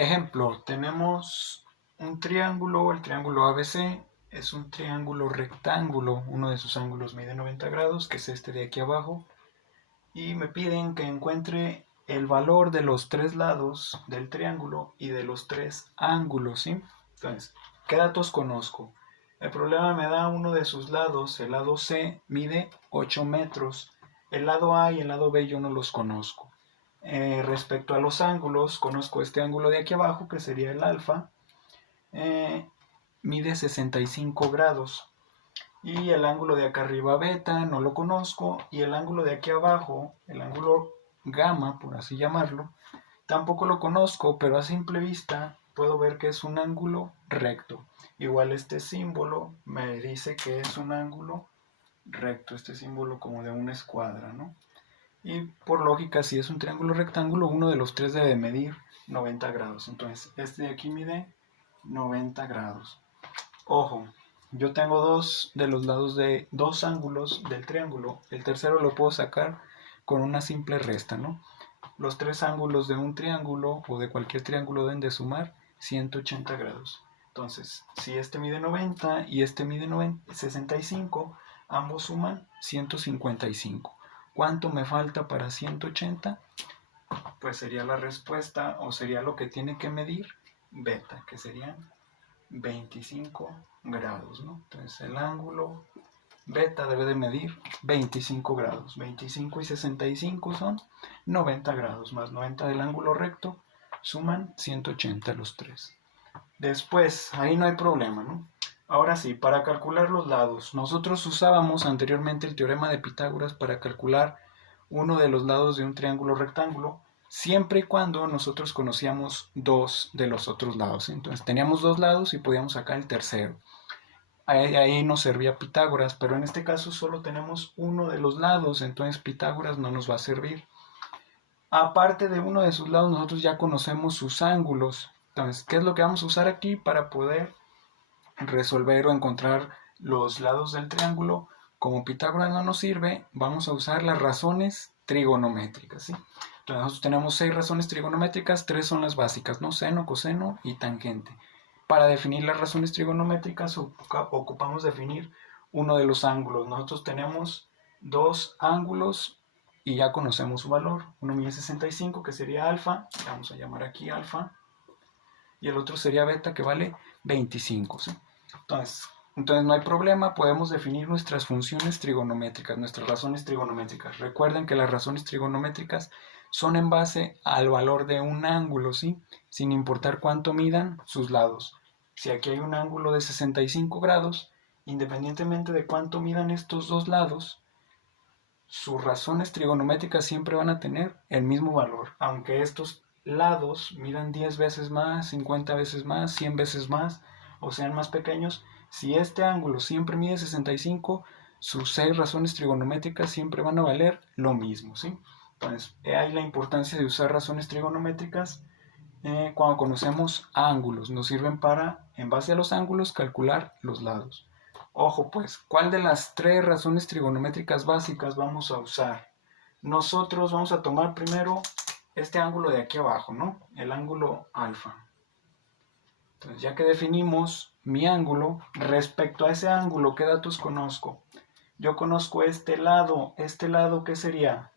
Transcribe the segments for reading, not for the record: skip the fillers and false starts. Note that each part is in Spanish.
Ejemplo, tenemos un triángulo, el triángulo ABC es un triángulo rectángulo, uno de sus ángulos mide 90 grados, que es este de aquí abajo, y me piden que encuentre el valor de los tres lados del triángulo y de los tres ángulos, ¿sí? Entonces, ¿qué datos conozco? El problema me da uno de sus lados, el lado C mide 8 metros, el lado A y el lado B yo no los conozco. Respecto a los ángulos, conozco este ángulo de aquí abajo, que sería el alfa, eh, mide 65 grados. Y el ángulo de acá arriba beta no lo conozco. Y el ángulo de aquí abajo, el ángulo gamma, por así llamarlo, tampoco lo conozco, pero a simple vista puedo ver que es un ángulo recto. Igual este símbolo me dice que es un ángulo recto, este símbolo como de una escuadra, ¿no? Y por lógica, si es un triángulo rectángulo, uno de los tres debe medir 90 grados. Entonces, este de aquí mide 90 grados. Ojo, yo tengo dos de los lados de dos ángulos del triángulo. El tercero lo puedo sacar con una simple resta, ¿no? Los tres ángulos de un triángulo o de cualquier triángulo deben de sumar 180 grados. Entonces, si este mide 90 y este mide 65, ambos suman 155. ¿Cuánto me falta para 180? Pues sería la respuesta o sería lo que tiene que medir beta, que serían 25 grados, ¿no? Entonces el ángulo beta debe de medir 25 grados. 25 y 65 son 90 grados, más 90 del ángulo recto suman 180 los tres. Después, ahí no hay problema, ¿no? Ahora sí, para calcular los lados, nosotros usábamos anteriormente el teorema de Pitágoras para calcular uno de los lados de un triángulo rectángulo, siempre y cuando nosotros conocíamos dos de los otros lados. Entonces teníamos dos lados y podíamos sacar el tercero. Ahí nos servía Pitágoras, pero en este caso solo tenemos uno de los lados, entonces Pitágoras no nos va a servir. Aparte de uno de sus lados, nosotros ya conocemos sus ángulos. Entonces, ¿qué es lo que vamos a usar aquí para poder resolver o encontrar los lados del triángulo? Como Pitágoras no nos sirve, vamos a usar las razones trigonométricas, ¿sí? Entonces nosotros tenemos 6 razones trigonométricas, 3 son las básicas, ¿no? Seno, coseno y tangente. Para definir las razones trigonométricas ocupamos definir uno de los ángulos. Nosotros tenemos dos ángulos y ya conocemos su valor. Uno mide 65, que sería alfa, vamos a llamar aquí alfa, y el otro sería beta, que vale 25, ¿sí? Entonces no hay problema, podemos definir nuestras funciones trigonométricas, nuestras razones trigonométricas. Recuerden que las razones trigonométricas son en base al valor de un ángulo, ¿sí? Sin importar cuánto midan sus lados. Si aquí hay un ángulo de 65 grados, independientemente de cuánto midan estos dos lados, sus razones trigonométricas siempre van a tener el mismo valor, aunque estos lados midan 10 veces más, 50 veces más, 100 veces más o sean más pequeños. Si este ángulo siempre mide 65, sus 6 razones trigonométricas siempre van a valer lo mismo, ¿sí? Entonces, hay la importancia de usar razones trigonométricas cuando conocemos ángulos. Nos sirven para, en base a los ángulos, calcular los lados. Ojo pues, ¿cuál de las 3 razones trigonométricas básicas vamos a usar? Nosotros vamos a tomar primero este ángulo de aquí abajo, ¿no? El ángulo alfa. Entonces, ya que definimos mi ángulo, respecto a ese ángulo, ¿qué datos conozco? Yo conozco este lado ¿qué sería?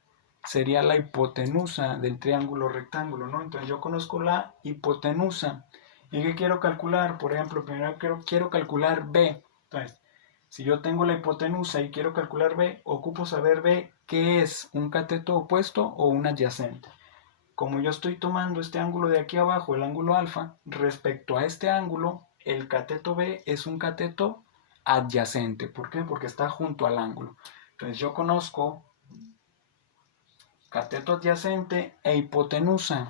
Sería la hipotenusa del triángulo rectángulo, ¿no? Entonces yo conozco la hipotenusa. ¿Y qué quiero calcular? Por ejemplo, primero quiero calcular B. Entonces, si yo tengo la hipotenusa y quiero calcular B, ocupo saber B qué es, un cateto opuesto o un adyacente. Como yo estoy tomando este ángulo de aquí abajo, el ángulo alfa, respecto a este ángulo, el cateto B es un cateto adyacente. ¿Por qué? Porque está junto al ángulo. Entonces yo conozco cateto adyacente e hipotenusa.